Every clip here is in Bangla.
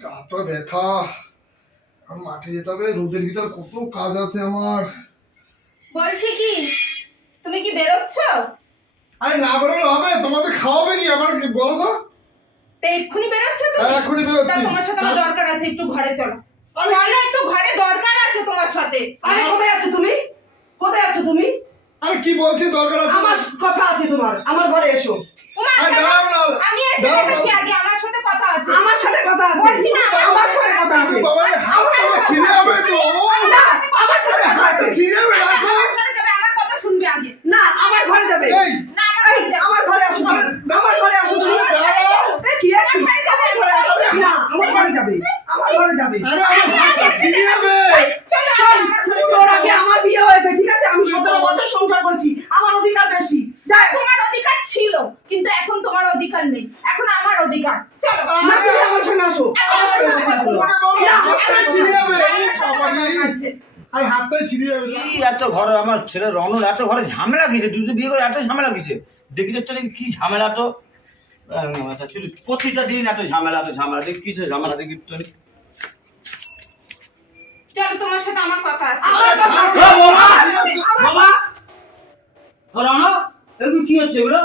গাটা ব্যথা। আর মাঠে যেতে হবে রোদের ভিতর কত কাজ আছে আমার। বলছি কি তুমি কি বেরোচ্ছ? আরে না বেরোলে হবে তোমাদের খাওয়াবে কি আমার কি বলো তো। তো এক্ষুনি বেরোচ্ছ তুমি? হ্যাঁ, এক্ষুনি বেরোচ্ছি। তোমার সাথে আমার দরকার আছে একটু ঘরে চলো। চলো একটু ঘরে দরকার আছে তোমার সাথে। আরে কোথায় আছো তুমি? কোথায় আছো তুমি? আরে কি বলছি দরকার আছে আমার কথা আছে তোমার আমার ঘরে এসো। আমি এসে আগে আমার সাথে কথা আছে আমার সাথে কথা আছে বলছি না, আমার আমার সাথে সাথে কথা আছে। আছে বাবা হাত আমার ছিঁড়ে যাবে তো না আমার সাথে কথা ছিঁড়ে যাবে রাখো আমার ঘরে যাবে আমার কথা শুনবে আগে না আমার ঘরে যাবে না আমার ঘরে যাবে আমার ঘরে আসো আমার ঘরে আসো তুমি কি আমার ঘরে আসো। না আমার ঘরে যাবে আমার ঘরে যাবে আরে আমার হাতটা ছিঁড়ে যাবে চলো চল, আমার ঘরে তোর আগে আমার বিয়ে হয়েছে ঠিক আছে আমি সতেরো বছর সংসার করেছি আমার অধিকার বেশি যাই তোমার অধিকার ছিল কিন্তু এখন তোমার অধিকার নেই এখন আমার অধিকার না তুমি আমার সঙ্গে আসো আরে, হাতটাই ছিঁড়ে যাবে এই এত ঘরে আমার ছেলে রনর এত ঘরে ঝামেলা কিসে দুটো বিয়ে করে এত ঝামেলা কিসে দেখি তো কি ঝামেলা তো। আচ্ছা, শুধু প্রতিটা দিন এত ঝামেলা এত ঝামেলা দেখি কিসে ঝামেলা দেখি তো চলো তোমার সাথে আমার কথা আছে। কি হচ্ছে এগুলো?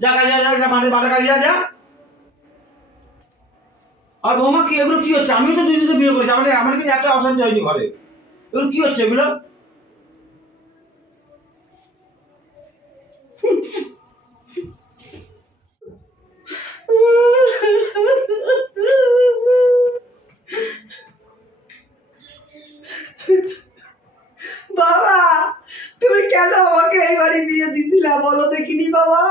যা কাজে যা মাঠে মাঠে কাজে যা যা। আর বৌমা কি, এগুলো কি হচ্ছে? আমিও তো দুই দুটো বিয়ে করেছি। আমাদের আমার কিন্তু এত অশান্তি হয়নি ঘরে। এগুলো কি হচ্ছে এগুলো বাবা তুমি কেন আমাকে এই বাড়ি বিয়ে দিছিলা বলো দেখিনি বাবা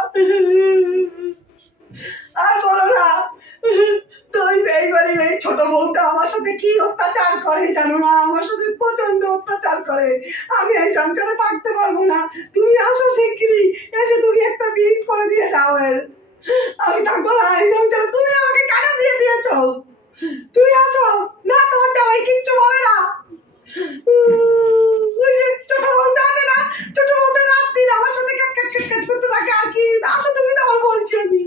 আর বলো না তুই এই বাড়ির এই ছোট বউটা আমার সাথে কি অত্যাচার করে জানো না আমার সাথে প্রচণ্ড অত্যাচার করে। আমি এই সংসারে থাকতে পারব না। তুমি আসো শিগগিরই। এসে তুমি একটা বিয়ে করে দিয়ে যাও এর। আমি থাকব না এই সংসারে। তুমি আমাকে কেন বিয়ে দিয়েছ? তুমি আসো। না, তোমার জামাই কিচ্ছু বলে না। ছোট বউটা আছে না, ছোট বউটা রাত দিন আমার সাথে ক্যাট ক্যাট ক্যাট ক্যাট করতে থাকে। আর কি? আসো তুমি তো আমার বলছি আমি।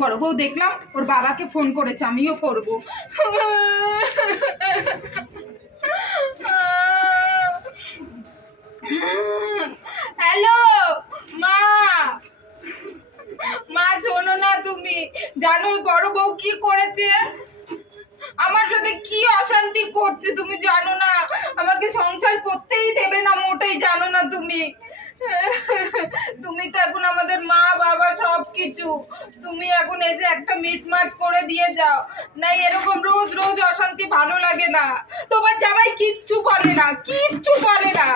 বড় বউ দেখলাম, ওর বাবাকে ফোন করেছে, আমিও করব। হ্যালো মা! মা, শোনো না তুমি। জানো বড় বউ কি করেছে? আমার সাথে অশান্তি করছে তুমি জানো না? আমাকে সংসার করতেই দেবে না, মোটেই জানো না তুমি। তুমি তো এখন আমাদের মা, বাবা সব কিছু তুমি এখন এসে একটা মিটমাট করে দিয়ে যাও। না এরকম রোজ রোজ অশান্তি ভালো লাগে না। তোমার জামাই কিচ্ছু বলে না, কিচ্ছু বলে না।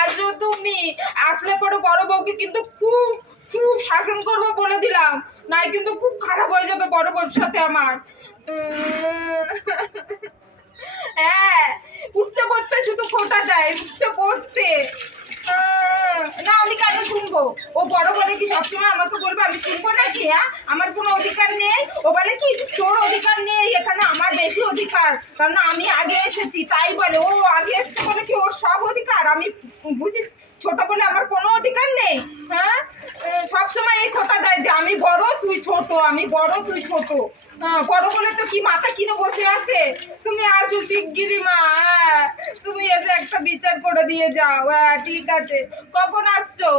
আজও তুমি, আসলে পরে বড় বউকে কিন্তু খুব খুব শাসন করব বলে দিলাম। নাই কিন্তু খুব খারাপ হয়ে যাবে বড় বউর সাথে আমার। হ্যাঁ উঠতে বসতে শুধু খোটা দেয়, উঠতে বসতে। না, আমি কেন শুনব? ও বড় বলে কি সবসময় আমাকে বলবে, আমি শুনব নাকি হ্যাঁ? আমার কোনো অধিকার নেই। ও বলে কি, তোর অধিকার নেই, এখানে আমার বেশি অধিকার। কারণ আমি আগে এসেছি, তাই বলে। ও আগে এসেছে বলে কি, ওর সব অধিকার। আমি বুঝি, ছোট বলে আমার কোনো অধিকার নেই হ্যাঁ? সব সময় এই কথা দেয় যে আমি বড় তুই ছোট আমি বড় তুই ছোট। হ্যাঁ, বড় বলে তো কি মাথা কিনে বসে আছে? তুমি আসো শিগগিরি মা হ্যাঁ। তুমি এসে একটা বিচার করে দিয়ে যাও হ্যাঁ ঠিক আছে। কখন আসছো?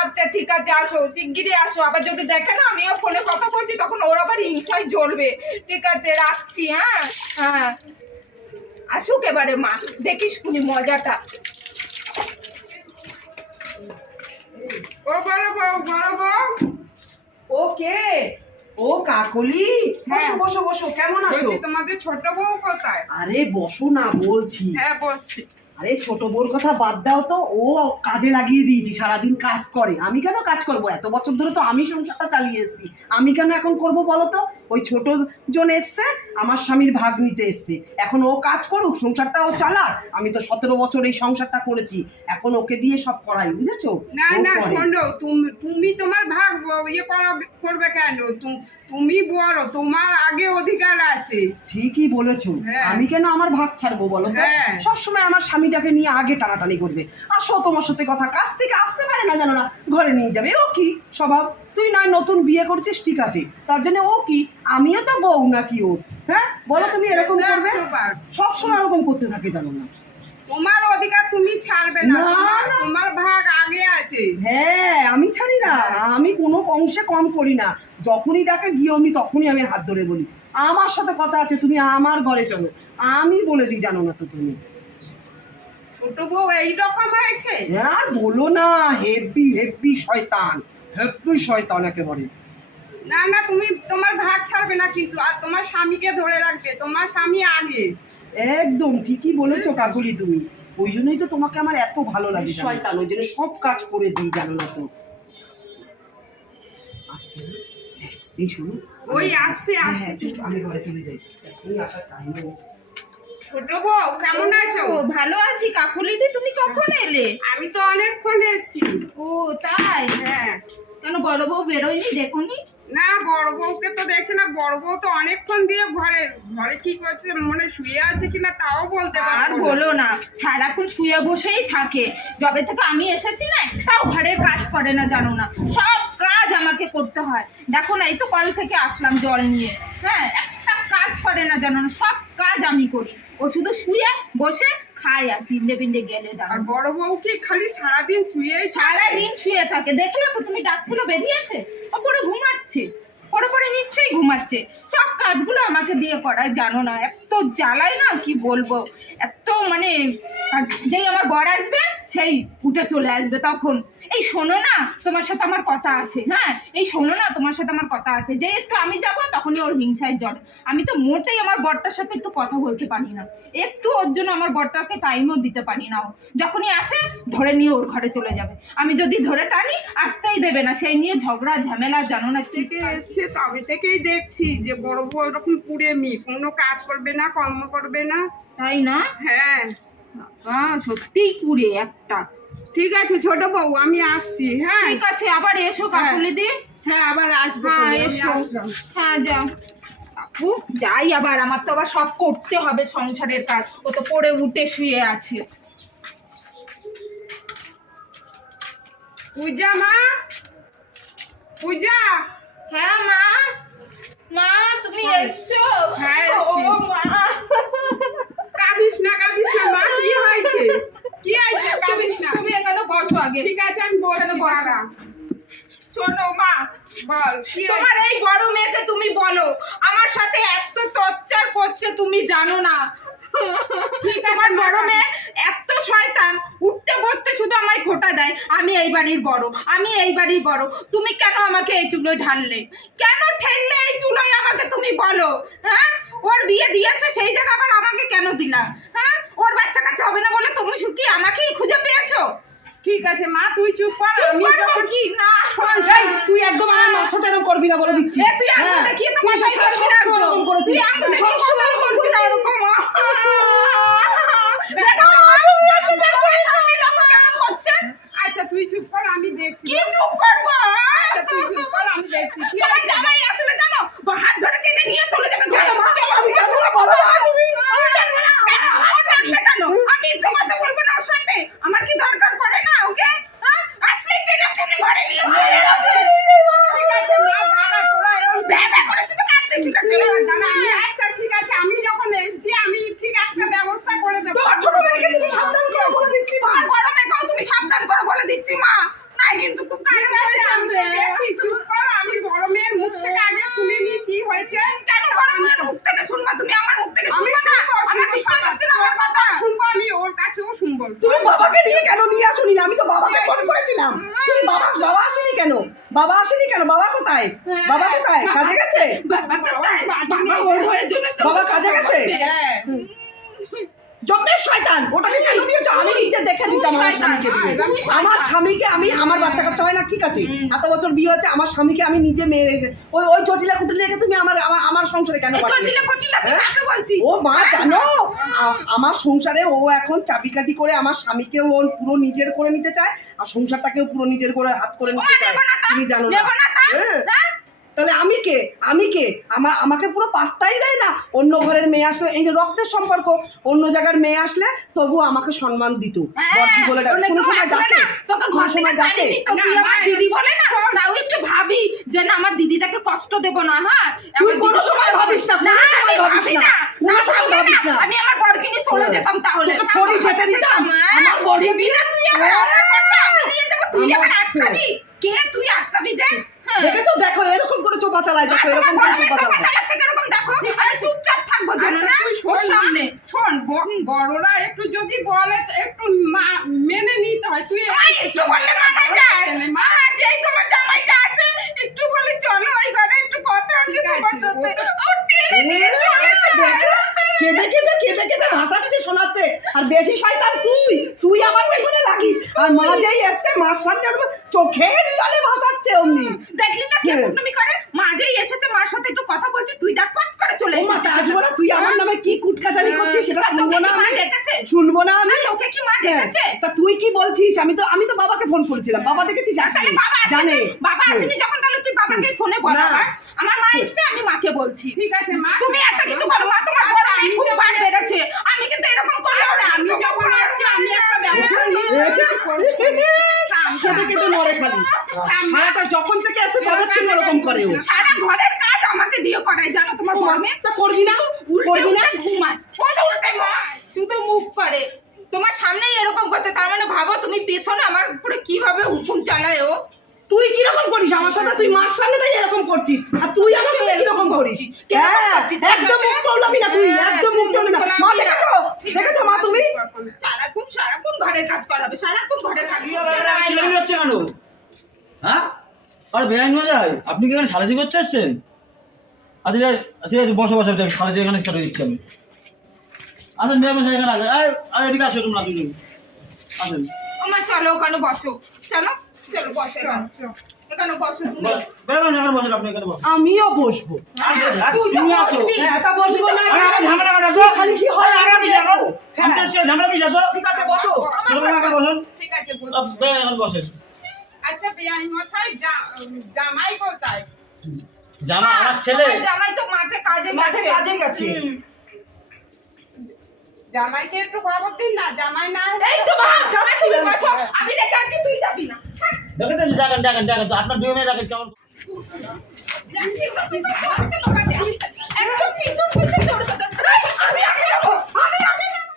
আচ্ছা ঠিক আছে আসো শিগগিরই আসো। আবার যদি দেখে না আমিও ফোনে কথা বলছি তখন ওর আবার হিংসায় জ্বলবে। ঠিক আছে রাখছি হ্যাঁ হ্যাঁ। আসুক এবারে মা দেখিস কুনি মজাটা। ও বড় বউ বড় বউ। কে? ও কাকলি? বসো হ্যাঁ। বসো বসো কেমন আছো? তোমাদের ছোট বউ কোথায়? আরে বসো না বলছি। হ্যাঁ বসছি। আরে ছোট বোর কথা বাদ দাও তো। ও কাজে লাগিয়ে দিয়েছি সারাদিন কাজ করে। আমি কেন কাজ করব? এত বছর ধরে তো আমি সংসারটা চালিয়ে এসেছি। আমি কেন এখন করব বলো তো? ওই ছোট জন এসছে আমার স্বামীর ভাগ নিতে এসছে। এখন ও কাজ করুক সংসারটা ও চালাক। আমি তো সতেরো বছর এই সংসারটা করেছি। এখন ওকে দিয়ে সব করাই বুঝেছ? না না শোনো তুমি তুমি তোমার ভাগ ইয়ে করা করবে কেন? তুমি বলো তোমার আগে অধিকার আছে। ঠিকই বলেছ। হ্যাঁ। আমি কেন আমার ভাগ ছাড়বো বলো হ্যাঁ। সবসময় আমার স্বামীটাকে নিয়ে আগে টানাটানি করবে। আসো তোমার সাথে কথা কাজ থেকে আসতে পারে না জানো না ঘরে নিয়ে যাবে। ও কি? স্বভাব তুই নয় নতুন বিয়ে করছিস ঠিক আছে। তার জন্য ও কি? আমিও তো বউ নাকি ওর? হ্যাঁ? বলো তুমি এরকম করবে। সবসময় এরকম করতে থাকে জানো না তোমার অধিকার তুমি ছাড়বে না। তোমার- ভাগ আগে আছে। হ্যাঁ আমি ছাড়ি না। আমি কোনো অংশে কম করি না। যখনই ডাকে গিয়ে আমি তখনই আমি হাত ধরে বলি। আমার সাথে কথা আছে তুমি আমার ঘরে চলো। আমি বলে দিই জানো না তো তুমি। ছোট বউ এইরকম হয়েছে? আর বলো না হেব্বি হেব্বি শয়তান হেব্বি শয়তান একেবারে। না না তুমি তোমার ভাগ ছাড়বে না কিন্তু আর তোমার স্বামীকে ধরে রাখবে তোমার স্বামী আগে। একদম ঠিকই বলেছ কাকুলি তুমি। ওই জন্যই তো তোমাকে আমার এত ভালো লাগে শয়তান ওই জন্য সব কাজ করে দিই জানো না তো। আসতে এই শোনো ওই আসছে হ্যাঁ, আসছে। হ্যাঁ, আমি ঘরে চলে যাই। এখনই আসার টাইম ছোট বউ কেমন আছো? ও, ভালো আছি। কাকুলিদি তুমি কখন এলে? আমি তো অনেকক্ষণ এসছি। ও তাই? হ্যাঁ। কেন বড় বউ বেরোয়নি? দেখুনি? না বড় বউকে তো দেখছি না। বড় বউ তো অনেকক্ষণ দিয়ে ঘরে ঘরে কি করছে মনে শুয়ে আছে কিনা তাও বলতে আর পারব। বলো না সারাক্ষণ শুয়ে বসেই থাকে। যবে থেকে আমি এসেছি না তাও ঘরের কাজ করে না জানো না। সব কাজ আমাকে করতে হয়। দেখো না এই তো কল থেকে আসলাম জল নিয়ে। হ্যাঁ একটা কাজ করে না জানো না সব কাজ আমি করি। ও শুধু শুয়ে বসে খায় আর পিন্ডে পিন্ডে গেলে আর বড় বউ কি খালি সারাদিন শুয়ে সারাদিন শুয়ে থাকে। দেখলে তো তুমি ডাকছিল বেরিয়েছে। ও পুরো ঘুমাচ্ছে। পরে পরে নিশ্চয়ই ঘুমাচ্ছে। সব কাজগুলো আমাকে দিয়ে করায় জানো না। এত জ্বালায় না কি বলব? এত মানে যেই আমার বর আসবে সেই উঠে চলে আসবে তখন। এই শোনো না তোমার সাথে আমার কথা আছে। হ্যাঁ এই শোনো না তোমার সাথে আমার কথা আছে। যে একটু আমি যাব তখনই ওর হিংসায় জড়ে আমি তো মোটেই আমার বরটার সাথে একটু কথা বলতে পারি না। একটু ওর জন্য আমার বরটাকে টাইমও দিতে পারি না ও। যখনই আসে ধরে নিয়ে ওর ঘরে চলে যাবে। আমি যদি ধরে টানি আসতেই দেবে না। সেই নিয়ে ঝগড়া ঝামেলা জানো না থেকে এসছে তবে থেকেই দেখছি যে বড় বউ ওরকম পুড়ে মি কোনো কাজ করবে না কর্ম করবে না। তাই না? হ্যাঁ। হ্যাঁ সত্যিই কুড়ে একটা। ঠিক আছে ছোট বউ আমি আসছি হ্যাঁ? ঠিক আছে আবার এসো কাকুলি দি হ্যাঁ আবার আসব হ্যাঁ এসো। হ্যাঁ যাও। আপু যাই আবার আমার তো আবার সব করতে হবে সংসারের কাজ। ও তো পড়ে উঠে শুয়ে আছে। পূজা মা? পূজা? হ্যাঁ মা। মা তুমি এসছো? হ্যাঁ, ও মা। কাঁদিস না কাঁদিস না মা কি হয়েছে কি হয়েছে তুমি কাঁদিস না তুমি এখানে বসো আগে। ঠিক আছে আমি এখানে দাঁড়া। শোনো মা বল তোমার এই বড় মেয়েকে তুমি বলো আমার সাথে এত টর্চার করছে তুমি জানো না। তোমার বড় মেয়ে এত শয়তান উঠতে বসতে শুধু আমায় খোটা দেয়। আমি এই বাড়ির বড় আমি এই বাড়ির বড়। তুমি কেন আমাকে এই চুলোয় ঢাললে? কেন ঠেললে এই চুলোয় আমাকে তুমি বলো? হ্যাঁ? ওর বিয়ে দিয়েছ সেই জায়গা আবার আমাকে কেন দিলা? হ্যাঁ? ওর বাচ্চা কাচ্চা হবে না বলে তুমি কি আমাকেই খুঁজে পেয়েছ? ঠিক আছে মা তুই চুপ কর আমি যখন- কি না এই, তুই একদম আমার মার সাথে এরকম করবি না বলে দিচ্ছি এ তুই হ্যাঁ, দেখিয়ে তো সবসময় করবি না এরকম করেছিস। তুই তুই দেখিয়ে কথাই করবি না এরকম সাথে। আচ্ছা তুই চুপ কর আমি দেখছি কি চুপ করব? আচ্ছা, তুই চুপ কর আমি দেখছি তোমার? জামাই আসলে জানো, হাত ধরে টেনে নিয়ে চলে যাবে আমি তুমি? আমি জানব না। আমি একটু কথা বলব না ওর সাথে? আমার কি দরকার পড়ে না ওকে হ্যাঁ? আসলেই টেনে টেনে ঘরে নিয়ে চলে যাবে। ঠিক আছে মা দাঁড়া তোরা এরকম ভ্যা ভ্যা করে শুধু কাঁদতে শিখাচ্ছে। দাঁড়া, দাঁড়া, আমি আচ্ছা ঠিক আছে আমি যখন এসেছি আমি ঠিক একটা ব্যবস্থা করে দেবো তোমার ছোট মেয়েকে তুমি সাবধান করে বলে দিচ্ছি মা আর বড় মেয়েকেও তুমি সাবধান করে বলে দিচ্ছি মা নাই কিন্তু খুব কানে ঠিক আছে, আমি তো দেখছি, চুপ কর, আমি বড় মেয়ের মুখ থেকে আগে শুনে নি কি হয়েছে কেন বড় মেয়ের মুখ থেকে শুনবা তুমি আমার মুখ থেকে আমি শুনবা না শুনব, আমার শুনব, বিশ্বাস শুনব। হচ্ছে না আমার কথা শুনব আমি ওর কাছেও শুনব তুমি বাবাকে নিয়ে কেন নিয়ে আসোনি আমি তো বাবাকে ফোন করেছিলাম তুমি বাবা বাবা আসেনি কেন বাবা আসেনি কেন বাবা কোথায় বাবা কোথায় কাজে গেছে বাবা হয়ে কাজে গেছে? হ্যাঁ জন্মের শয়তান ওটাকে কেন দিয়েছ আমি নিজে দেখে দিতাম আমার স্বামীকে বিয়ে আমার স্বামীকে আমি আমার বাচ্চা কাচ্চা হয় না ঠিক আছে। এত বছর বিয়ে হচ্ছে আমার স্বামীকে আমি নিজে মেয়ে ওই ওই চটিলা কুটিলাকে তুমি আমার আমার সংসারে কেন বলছিস ও মা জানো আ- আমার সংসারে ও এখন চাবিকাঠি করে আমার স্বামীকে ও পুরো নিজের করে নিতে চায় আর সংসারটাকেও পুরো নিজের করে হাত করে নিতে চায়। তুমি জানো না। হ্যাঁ। হ্যাঁ? তাহলে আমি কে? আমি কে? আমার আমাকে পুরো পাত্তাই দেয় না। অন্য ঘরের মেয়ে আসলে এই যে রক্তের সম্পর্ক অন্য জায়গার মেয়ে আসলে তবু আমাকে সম্মান দিত। বর্দি বলে হ্যাঁ, কোনো সময় ডাকে। কোনো ডাকে। দিদি বলে না? তাও একটু ভাবি যে না আমার দিদিটাকে কষ্ট দেব না হ্যাঁ? তুই কোনো সময় ভাবিস না, কোনো সময় ভাবিস না। না কোনো সময় ভাবিস না। আমি আমার বরকে নিয়ে চলে হ্যাঁ। যেতাম তাহলে। তোকে থোড়ি যেতে দিতাম। আমার বর- দিবি না তুই আমার আমি নিয়ে যাব তুই আমার- আটকাবি? কে তুই আটকাবি যে? হ্যাঁ। দেখেছ? দেখো এরকম চোপা চালায় দেখো এরকম করে চোপা চালায় দেখো আমি চুপচাপ থাকব যেন আচ্ছা, না? ওর সামনে শোন বড়রা একটু যদি বলে একটু মেনে নিতে হয় তুই একটু বললে যায়। মা। যেই তোমার জামাইটা আছে একটু বলে চলো ওই ঘরে একটু কথা আছে ঠিক তোমার সাথে। ও টেনে নিয়ে চলে যায়। কেঁদে কেঁদে কেঁদে কেঁদে ভাসাচ্ছে শোনাচ্ছে। আর বেশি শয়তান তুই তুই আমার পেছনে লাগিস আর মা যেই এসছে মার সামনে ওর চোখের জলে ভাসাচ্ছে অমনি। দেখলি না কে করে? মা করে মাঝেই এসেতে মার সাথে একটু কথা বলছি তুই ডাক করে চলে আসব না তুই আমার নামে কি কুটকাচালি করছিস সেটা শুনব না আমি শুনব না আমি তোকে কি মা হ্যাঁ, ডেকেছে? তা তুই কি বলছিস আমি তো আমি তো বাবাকে ফোন করেছিলাম বাবা দেখেছিস তাহলে বাবা জানে বাবা হ্যাঁ। আসেনি যখন তাহলে তুই বাবাকে ফোনে বল। আমার মা এসছে আমি মাকে বলছি ঠিক আছে মা তুমি একটা কিছু করো মা তোমার বড় আচ্ছা, মেয়ে খুব বার বেড়েছে আমি কিন্তু এরকম করলে আমি যখন আসছি আমি একটা ব্যবস্থা নিয়ে মরে খালি সারাটা যখন থেকে আসে তবে তুমি ওরকম করে সারা ঘরের কাজ আমাকে দিয়ে করাই জানো তোমার বড় মেয়ে তা করবি না? উল্টে করবি না? উল্টে ঘুমায়। কত উল্টে ঘুমায়। শুধু মুখ করে। তোমার সামনেই এরকম করতে তার মানে ভাবো তুমি পেছনে আমার উপরে কীভাবে হুকুম চালায় ও? তুই কীরকম করিস? আমার সাথে তুই মার সামনে তাই এরকম করছিস? আর তুই আমার সাথে কীরকম করিস? হ্যাঁ, করছিস? একদম মুখ টলাবি না তুই হ্যাঁ, একদম মুখ টলাবি না। মা দেখেছ? দেখেছ মা তুমি? সারাক্ষণ সারাক্ষণ ঘরের কাজ করাবে সারাক্ষণ ঘরের কাজ হচ্ছে কেন? হ্যাঁ? আরে বেআইন মশাই আপনি কি এখানে সারাজি করতে এসছেন? আচ্ছা ঠিক আছে, ঠিক আছে বসো বসো সারাজি এখানে কেটে দিচ্ছি আমি। আচ্ছা মশাই এখানে এই, আরে এদিকে আসো তোমরা দুজন। আসেন। আমার চলো ওখানে বসো। চলো বসো এখানে। বসো তুমি। আমিও বসবো। আসো। হ্যাঁ হয়? হ্যাঁ। আচ্ছা জামাই কোথায়? জামা আমার ছেলে জামাই তো মাঠে কাজে মাঠে কাজে গেছে। জামাইকে একটু খবর দিন না জামাই না এই তো মা জামাই তুমি বসো আমি রেখে আছি তুই যাবি না দেখেছেন দেখেন দেখেন দেখেন তো আপনার দুজনে দেখেন কেমন একদম পিছন পিছন দৌড়ে আমি আগে যাব, আমি আগে যাব।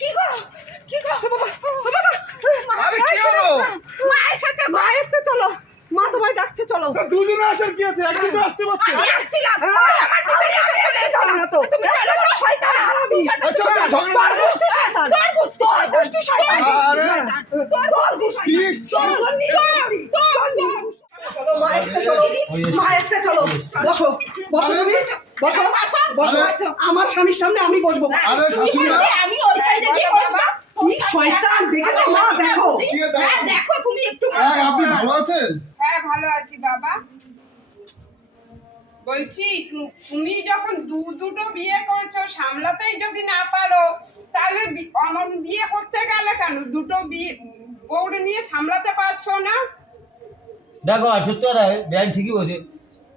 কি গো? কি গো? বাবা, মা আরে কি হলো? মা এসেছে গো। মা চলো মা তোমায় ডাকছে চলো। দুজনে আসার কি আছে? একদিন তো আসতে পারছে। আমি আসছিলাম। আমার ভিতরে আগে চলে এসো। না তো। তুমি চলো তো, শয়তান হারামি। আচ্ছা আচ্ছা ঝগড়া তোর গোষ্ঠী শয়তান। তোর গোষ্ঠী। তোর গোষ্ঠী শয়তান। আরে। তোর গোষ্ঠী তোর গোষ্ঠী। তোর গোষ্ঠী। চলো মা এসছে চলো। মা এসছে চলো। বসো। বসো তুমি। বসো। বসো। আমার স্বামীর সামনে আমি বসবো। আরে শাশুড়ি মা। আমি ওই সাইডে গিয়ে বসবো। কি শয়তান দেখেছ? মা দেখো। ঠিক আছে, দাঁড়াও। হ্যাঁ, দেখো তুমি একটু হ্যাঁ আপনি ভালো আছেন? হ্যাঁ ভালো আছি বাবা। বলছি তুমি যখন দু দুটো বিয়ে করেছ সামলাতেই যদি না পারো তাহলে অমন বিয়ে করতে গেলে কেন? দুটো বিয়ে বউরে নিয়ে সামলাতে পারছ না? দেখো সত্যি কথা ঠিকই বলছে।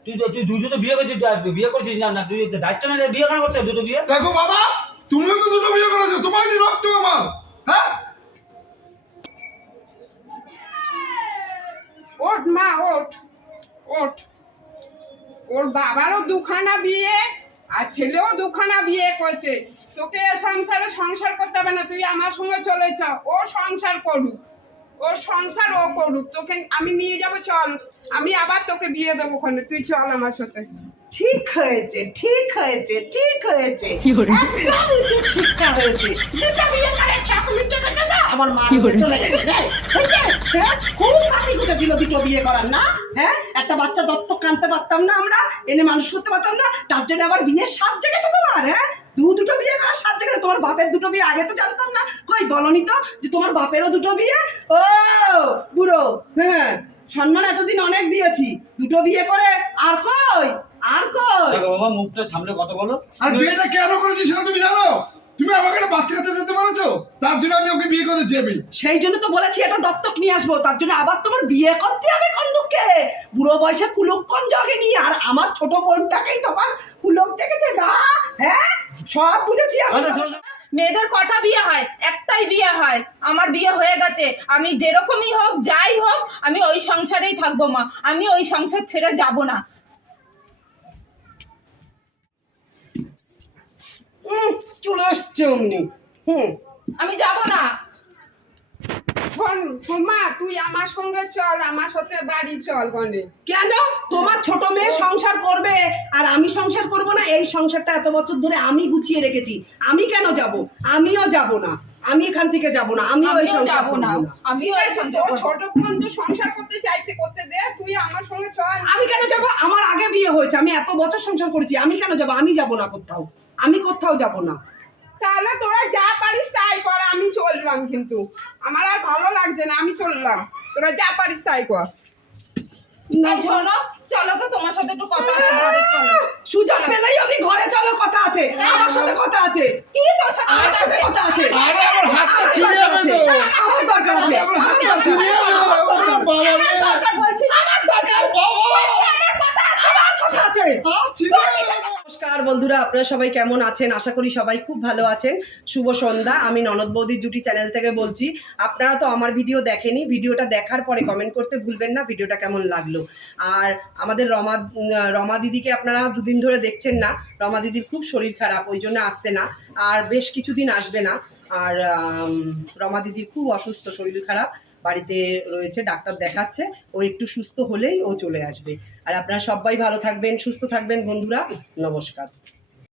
তুই তো তুই দুটো তো বিয়ে করছিস তুই বিয়ে করছিস না? না তুই দায়িত্ব না বিয়ে কেন হবে? দুটো বিয়ে? দেখো বাবা তুমিও তো দুটো বিয়ে করেছ তোমার কি রক্ত আমার হ্যাঁ? ওঠ মা, ওঠ। ওঠ। ওর বাবারও দুখানা বিয়ে আর ছেলেও দুখানা বিয়ে করছে। তোকে সংসারে সংসার করতে হবে না, তুই আমার সঙ্গে চলে চ ও সংসার করুক। ও সংসার ও করুক। তোকে আমি নিয়ে যাব, চল। আমি আবার তোকে বিয়ে দেবো ওখানে। তুই চল আমার সাথে। ঠিক হয়েছে ঠিক হয়েছে ঠিক হয়েছে। শিক্ষা হয়েছে। দুটো বিয়ে করে চাকরি চলে না? আমার মা চলে গেছে? হ্যাঁ? খুব কাটি দুটো বিয়ে করার না? হ্যাঁ? একটা বাচ্চা দত্তক কানতে পারতাম না আমরা এনে মানুষ করতে পারতাম না তার জন্য আবার বিয়ের সাপ জেগেছে তোমার হ্যাঁ? দু দুটো বিয়ে করার সাথে গেছে তোমার বাপের দুটো বিয়ে আগে তো জানতাম না। কই বলনি তো যে তোমার বাপেরও দুটো বিয়ে? ও বুড়ো হ্যাঁ সম্মান এতদিন অনেক দিয়েছি। দুটো বিয়ে করে আর কই? আর কই? বাবা মুখটা সামনে কথা বলো? আর বিয়েটা কেন করেছি সেটা তুমি জানো? তুমি আমাকে একটা বাচ্চা কাছে দিতে পারছ? তার জন্য আমি ওকে বিয়ে করেছি আমি। সেই জন্য তো বলেছি এটা দত্তক নিয়ে আসব। তার জন্য আবার তোমার বিয়ে করতে হবে কোন দুঃখে? বুড়ো বয়সে পুলক্ষণ জগেনি আর আমার ছোট বোনটাকেই তোমার পুলক দেখেছে গা? হ্যাঁ? সব বুঝেছি আমি মেয়েদের কটা বিয়ে হয়? একটাই বিয়ে হয়। আমার বিয়ে হয়ে গেছে। আমি যেরকমই হোক যাই হোক আমি ওই সংসারেই থাকব মা। আমি ওই সংসার ছেড়ে যাব না। চলে আসছে অমনি। হুম। আমি যাব না। মা তুই আমার সঙ্গে চল আমার সাথে বাড়ি চল গনে। কেন? তোমার ছোট মেয়ে সংসার করবে আর আমি সংসার করব না এই সংসারটা এত বছর ধরে আমি গুছিয়ে রেখেছি। আমি কেন যাব? আমিও যাব না। আমি এখান থেকে যাব না আমি ওই সংসার যাব না। আমিও ওই সংসার। ছোট বোন তো সংসার করতে চাইছে করতে দে তুই আমার সঙ্গে চল। আমি কেন যাব? আমার আগে বিয়ে হয়েছে আমি এত বছর সংসার করেছি আমি কেন যাব? আমি যাব না কোথাও। আমি কোথাও যাব না। তাহলে তোরা যা পারিস তাই কর আমি চললাম কিন্তু। আমার আর ভালো লাগছে না আমি চললাম। তোরা যা পারিস তাই কর। শোনো চলো তো তোমার সাথে একটু কথা আছে সুযোগ পেলেই আপনি ঘরে চলো কথা আছে। আমার সাথে কথা আছে। কি তোর সাথে আমার সাথে কথা আছে। আরে আমার হাতটা ছিঁড়ে যাবে তো। আমার দরকার আছে। আমার আমার হাতটা ছিঁড়ে যাবে বাবা। রে দরকার বলছি। না, আমার দরকার বলছি, আমার কথা আছে। আমার কথা আছে। হাত ছিঁড়ে যাবে। নমস্কার বন্ধুরা, আপনারা সবাই কেমন আছেন? আশা করি সবাই খুব ভালো আছেন। শুভ সন্ধ্যা, আমি ননদ বৌদির জুটি চ্যানেল থেকে বলছি। আপনারা তো আমার ভিডিও দেখেনি, ভিডিওটা দেখার পরে কমেন্ট করতে ভুলবেন না, ভিডিওটা কেমন লাগল? আর আমাদের রমা রমা দিদিকে আপনারা দুদিন ধরে দেখছেন না। রমা দিদির খুব শরীর খারাপ, ওই জন্য আসছে না। আর বেশ কিছুদিন আসবে না। আর রমা দিদির খুব অসুস্থ, শরীর খারাপ। বাড়িতে রয়েছে, ডাক্তার দেখাচ্ছে, ও একটু সুস্থ হলেই ও চলে আসবে। আর আপনারা সবাই ভালো থাকবেন, সুস্থ থাকবেন বন্ধুরা, নমস্কার।